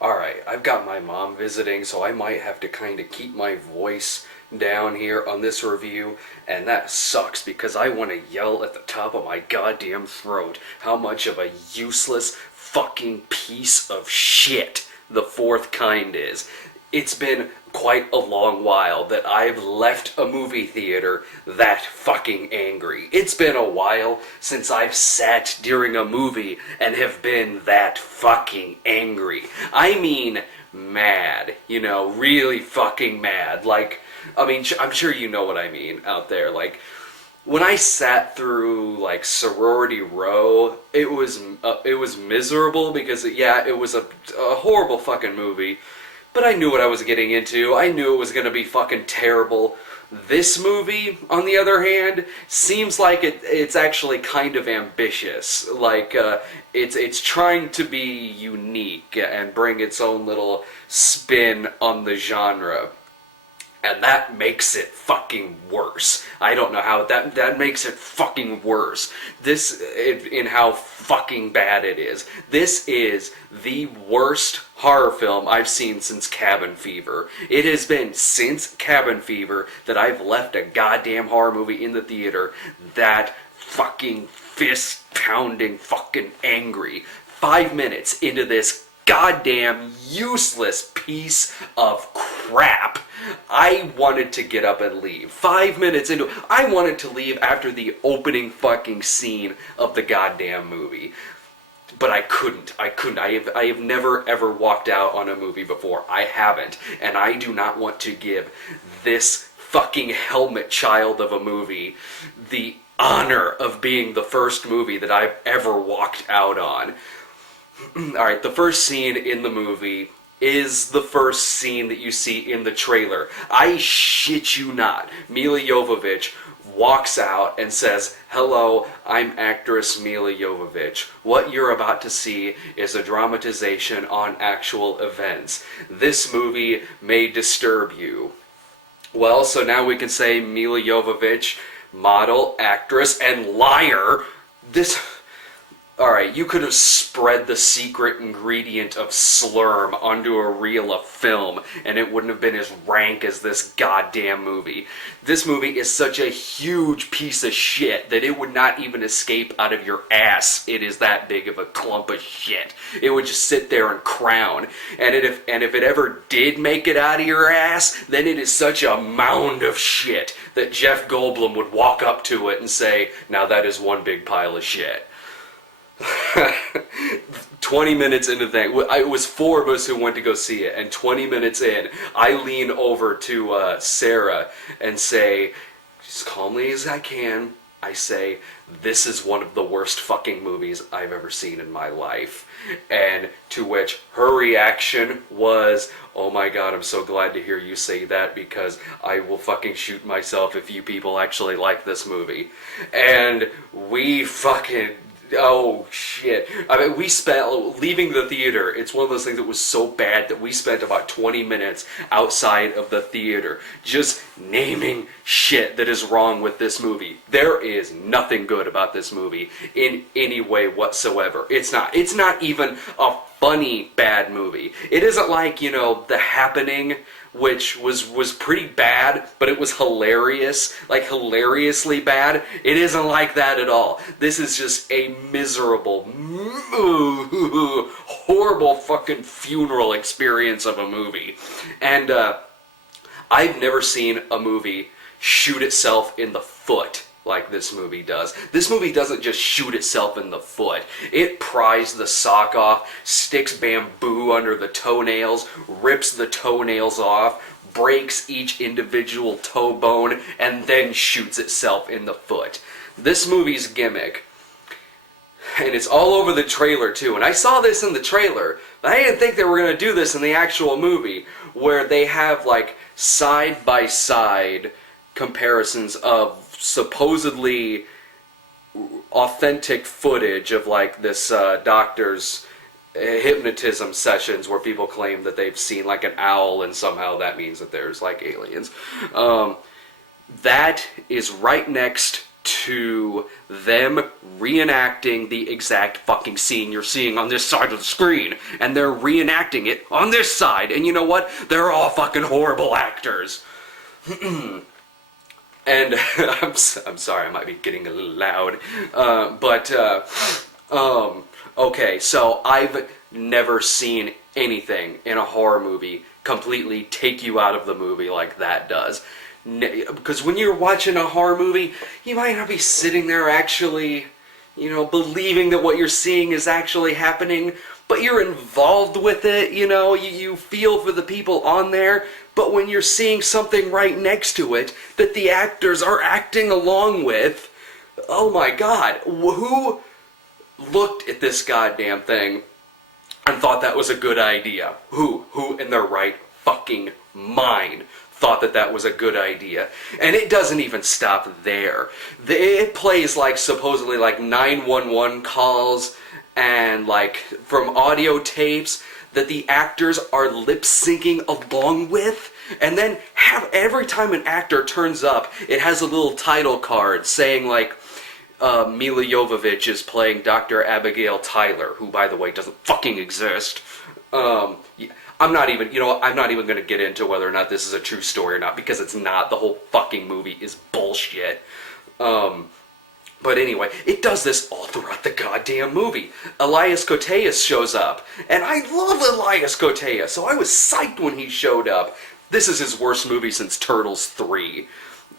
Alright, I've got my mom visiting, so I might have to kind of keep my voice down here on this review, and that sucks because I want to yell at the top of my goddamn throat how much of a useless fucking piece of shit The Fourth Kind is. It's been quite a long while that I've left a movie theater that fucking angry. It's been a while since I've sat during a movie and have been that fucking angry. I mean, mad. You know, really fucking mad. Like, I mean, I'm sure you know what I mean out there. Like, when I sat through, like, Sorority Row, it was miserable because, yeah, it was a horrible fucking movie. But I knew what I was getting into. I knew it was going to be fucking terrible. This movie, on the other hand, seems like it's actually kind of ambitious. Like, it's trying to be unique and bring its own little spin on the genre. And that makes it fucking worse. I don't know how that makes it fucking worse. In how fucking bad it is. This is the worst horror film I've seen since Cabin Fever. It has been since Cabin Fever that I've left a goddamn horror movie in the theater that fucking fist-pounding fucking angry. 5 minutes into this goddamn useless piece of crap, I wanted to get up and leave. 5 minutes into I wanted to leave after the opening fucking scene of the goddamn movie. But I couldn't. I have never ever walked out on a movie before. I haven't. And I do not want to give this fucking helmet child of a movie the honor of being the first movie that I've ever walked out on. Alright, the first scene in the movie is the first scene that you see in the trailer. I shit you not. Milla Jovovich walks out and says, "Hello, I'm actress Milla Jovovich. What you're about to see is a dramatization on actual events. This movie may disturb you." Well, so now we can say Milla Jovovich, model, actress, and liar. Alright, you could have spread the secret ingredient of slurm onto a reel of film, and it wouldn't have been as rank as this goddamn movie. This movie is such a huge piece of shit that it would not even escape out of your ass. It is that big of a clump of shit. It would just sit there and crown. And if it ever did make it out of your ass, then it is such a mound of shit that Jeff Goldblum would walk up to it and say, "Now that is one big pile of shit." 20 minutes into the thing, it was 4 of us who went to go see it, and 20 minutes in, I lean over to Sarah and say, as calmly as I can, I say, "This is one of the worst fucking movies I've ever seen in my life." And to which her reaction was, "Oh my god, I'm so glad to hear you say that because I will fucking shoot myself if you people actually like this movie." And we fucking... oh shit. I mean, we spent, leaving the theater, it's one of those things that was so bad that we spent about 20 minutes outside of the theater just naming shit that is wrong with this movie. There is nothing good about this movie in any way whatsoever. It's not even a funny bad movie. It isn't like, you know, The Happening, which was pretty bad, but it was hilarious, like hilariously bad. It isn't like that at all. This is just a miserable, horrible fucking funeral experience of a movie. And I've never seen a movie shoot itself in the foot like this movie does. This movie doesn't just shoot itself in the foot. It pries the sock off, sticks bamboo under the toenails, rips the toenails off, breaks each individual toe bone, and then shoots itself in the foot. This movie's gimmick, and it's all over the trailer too, and I saw this in the trailer, but I didn't think they were going to do this in the actual movie, where they have like side-by-side comparisons of supposedly authentic footage of like this doctor's hypnotism sessions where people claim that they've seen like an owl and somehow that means that there's like aliens. That is right next to them reenacting the exact fucking scene you're seeing on this side of the screen. And they're reenacting it on this side. And you know what? They're all fucking horrible actors. And I'm sorry, I might be getting a little loud. Okay, so I've never seen anything in a horror movie completely take you out of the movie like that does. Because when you're watching a horror movie, you might not be sitting there actually, believing that what you're seeing is actually happening, but you're involved with it, you feel for the people on there, but when you're seeing something right next to it that the actors are acting along with, oh my god, who looked at this goddamn thing and thought that was a good idea? Who in their right fucking mind thought that was a good idea? And it doesn't even stop there. It plays supposedly 911 calls and from audio tapes that the actors are lip syncing along with. And then every time an actor turns up, it has a little title card saying Milla Jovovich is playing Dr. Abigail Tyler, who, by the way, doesn't fucking exist. I'm not even going to get into whether or not this is a true story or not, because it's not. The whole fucking movie is bullshit. But anyway, it does this all throughout the goddamn movie. Elias Koteas shows up, and I love Elias Koteas, so I was psyched when he showed up. This is his worst movie since Turtles 3.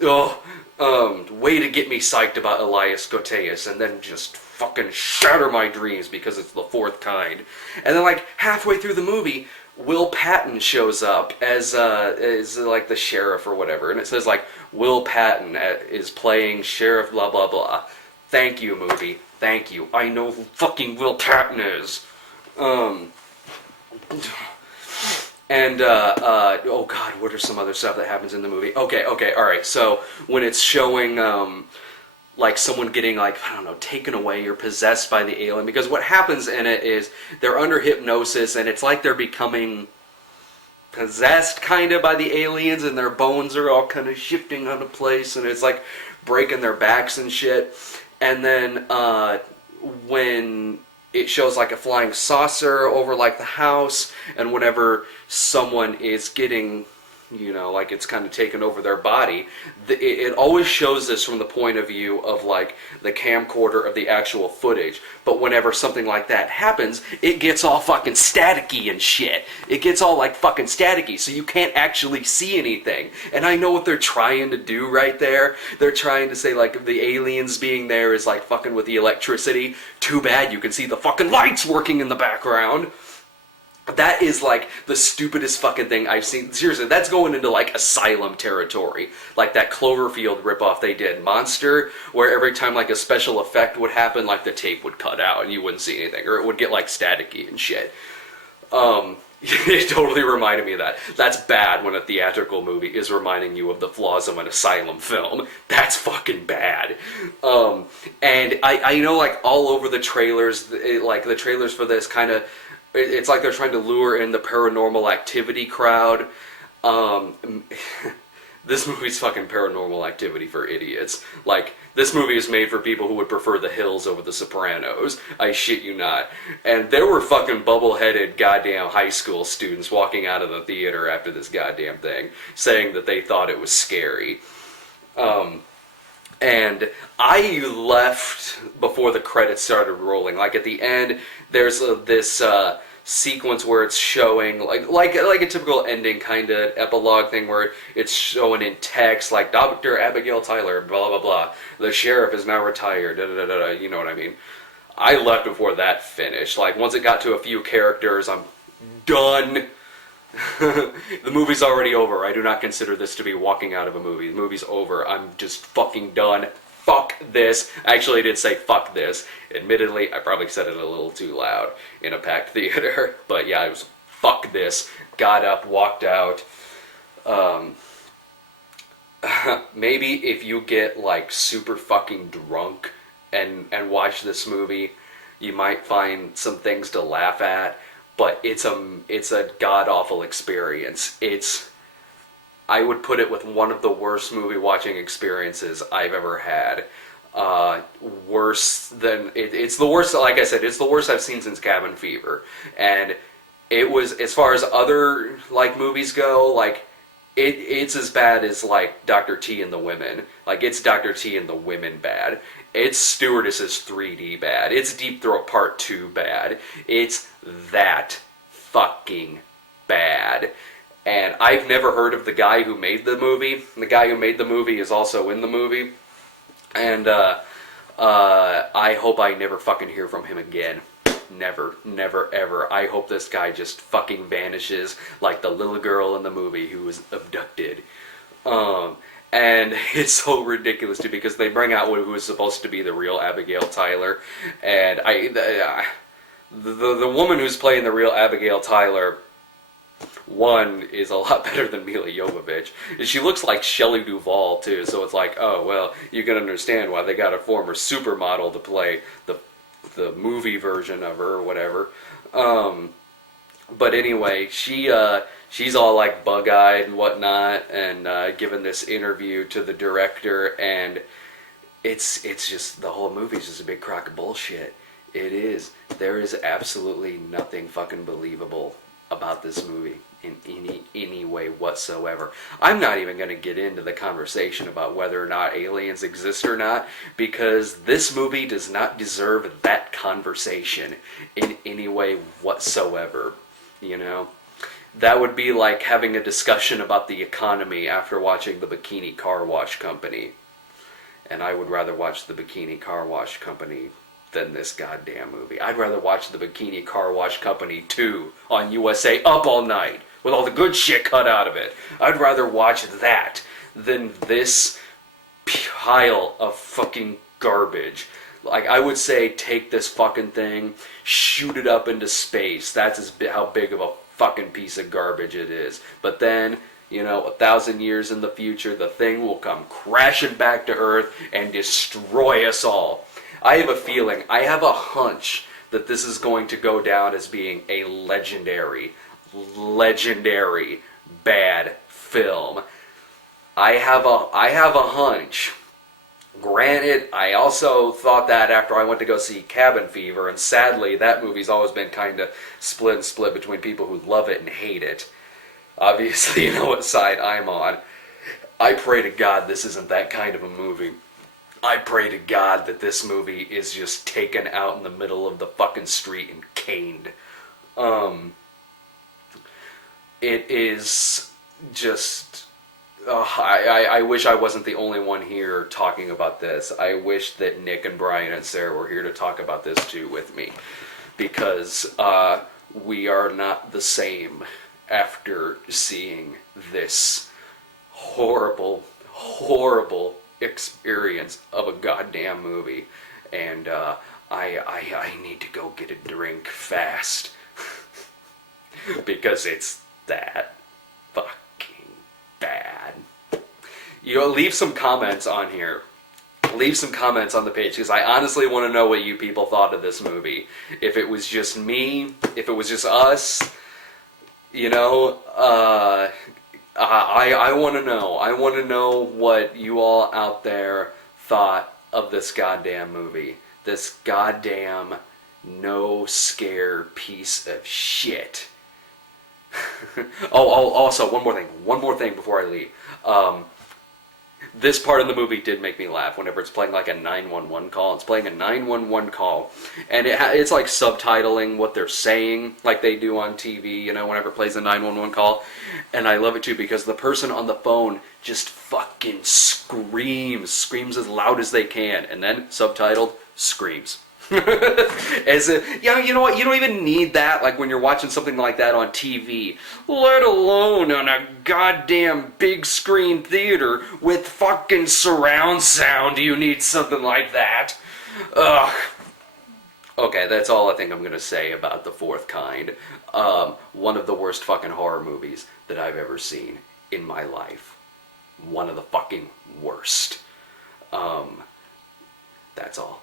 Way to get me psyched about Elias Koteas, and then just fucking shatter my dreams because it's the fourth kind. And then halfway through the movie, Will Patton shows up as the sheriff or whatever, and it says Will Patton is playing Sheriff blah blah blah. Thank you, movie. Thank you. I know who fucking Will Patton is. Oh god, what are some other stuff that happens in the movie? Okay, alright, so when it's showing, someone getting, taken away or possessed by the alien, because what happens in it is they're under hypnosis, and it's like they're becoming possessed, kind of, by the aliens, and their bones are all kind of shifting out of place, and it's, breaking their backs and shit. And then, when it shows a flying saucer over the house, and whenever someone is getting, it's kind of taken over their body, it always shows this from the point of view of the camcorder of the actual footage. But whenever something like that happens, it gets all fucking staticky and shit. It gets all fucking staticky, so you can't actually see anything. And I know what they're trying to do right there. They're trying to say the aliens being there is fucking with the electricity. Too bad you can see the fucking lights working in the background. That is the stupidest fucking thing I've seen. Seriously, that's going into Asylum territory. That Cloverfield ripoff they did, Monster, where every time a special effect would happen, the tape would cut out and you wouldn't see anything, or it would get staticky and shit. It totally reminded me of that. That's bad when a theatrical movie is reminding you of the flaws of an Asylum film. That's fucking bad. And I know all over the trailers, the trailers for this kind of, it's they're trying to lure in the Paranormal Activity crowd. This movie's fucking Paranormal Activity for idiots. This movie is made for people who would prefer The Hills over The Sopranos. I shit you not. And there were fucking bubble-headed goddamn high school students walking out of the theater after this goddamn thing, saying that they thought it was scary. And I left before the credits started rolling. At the end, there's this sequence where it's showing, like a typical ending kind of epilogue thing where it's showing in text, Dr. Abigail Tyler, blah, blah, blah. The sheriff is now retired, da, da, da, da, you know what I mean? I left before that finished. Once it got to a few characters, I'm done. The movie's already over. I do not consider this to be walking out of a movie. The movie's over. I'm just fucking done. Fuck this. Actually, I did say fuck this. Admittedly, I probably said it a little too loud in a packed theater. But yeah, it was fuck this. Got up, walked out. Maybe if you get super fucking drunk and watch this movie, you might find some things to laugh at. But it's a god-awful experience. I would put it with one of the worst movie watching experiences I've ever had. worse than it's the worst. Like I said, it's the worst I've seen since Cabin Fever, and it was, as far as other like movies go, like it's as bad as like Dr. T and the Women. Like it's Dr. T and the Women bad. It's Stewardesses 3D bad. It's Deep Throat Part 2 bad. It's that fucking bad. And I've never heard of the guy who made the movie. The guy who made the movie is also in the movie. And I hope I never fucking hear from him again. Never, never, ever. I hope this guy just fucking vanishes like the little girl in the movie who was abducted. And it's so ridiculous too, because they bring out who is supposed to be the real Abigail Tyler, and the woman who's playing the real Abigail Tyler, one, is a lot better than Milla Jovovich. She looks like Shelley Duvall too, so it's like, oh well, you can understand why they got a former supermodel to play the movie version of her or whatever. But anyway, she's all like bug-eyed and whatnot, and giving this interview to the director, and it's just, the whole movie's just a big crock of bullshit. It is. There is absolutely nothing fucking believable about this movie in any way whatsoever. I'm not even going to get into the conversation about whether or not aliens exist or not, because this movie does not deserve that conversation in any way whatsoever. You know, that would be like having a discussion about the economy after watching the Bikini Car Wash Company. And I would rather watch the Bikini Car Wash Company than this goddamn movie. I'd rather watch the Bikini Car Wash Company 2 on USA Up All Night with all the good shit cut out of it. I'd rather watch that than this pile of fucking garbage. Like, I would say take this fucking thing, shoot it up into space. That's how big of a fucking piece of garbage it is. But then, you know, 1,000 years in the future, the thing will come crashing back to Earth and destroy us all. I have a feeling, I have a hunch that this is going to go down as being a legendary bad film. I have a hunch. Granted, I also thought that after I went to go see Cabin Fever, and sadly, that movie's always been kind of split between people who love it and hate it. Obviously, you know what side I'm on. I pray to God this isn't that kind of a movie. I pray to God that this movie is just taken out in the middle of the fucking street and caned. It is just... I wish I wasn't the only one here talking about this. I wish that Nick and Brian and Sarah were here to talk about this too with me. Because we are not the same after seeing this horrible, horrible experience of a goddamn movie. And I need to go get a drink fast. Because it's that fucking bad. You know, leave some comments on here. Leave some comments on the page, because I honestly want to know what you people thought of this movie. If it was just me, if it was just us, you know, I want to know. I want to know what you all out there thought of this goddamn movie. This goddamn no-scare piece of shit. Also, one more thing before I leave. This part of the movie did make me laugh whenever it's playing like a 911 call. It's playing a 911 call, and it's like subtitling what they're saying, like they do on TV, you know, whenever it plays a 911 call. And I love it too, because the person on the phone just fucking screams as loud as they can, and then subtitled, screams. As a, yeah, you know what? You don't even need that. Like when you're watching something like that on TV, let alone on a goddamn big screen theater with fucking surround sound. You need something like that. Ugh. Okay, that's all I think I'm gonna say about The Fourth Kind. One of the worst fucking horror movies that I've ever seen in my life. One of the fucking worst. That's all.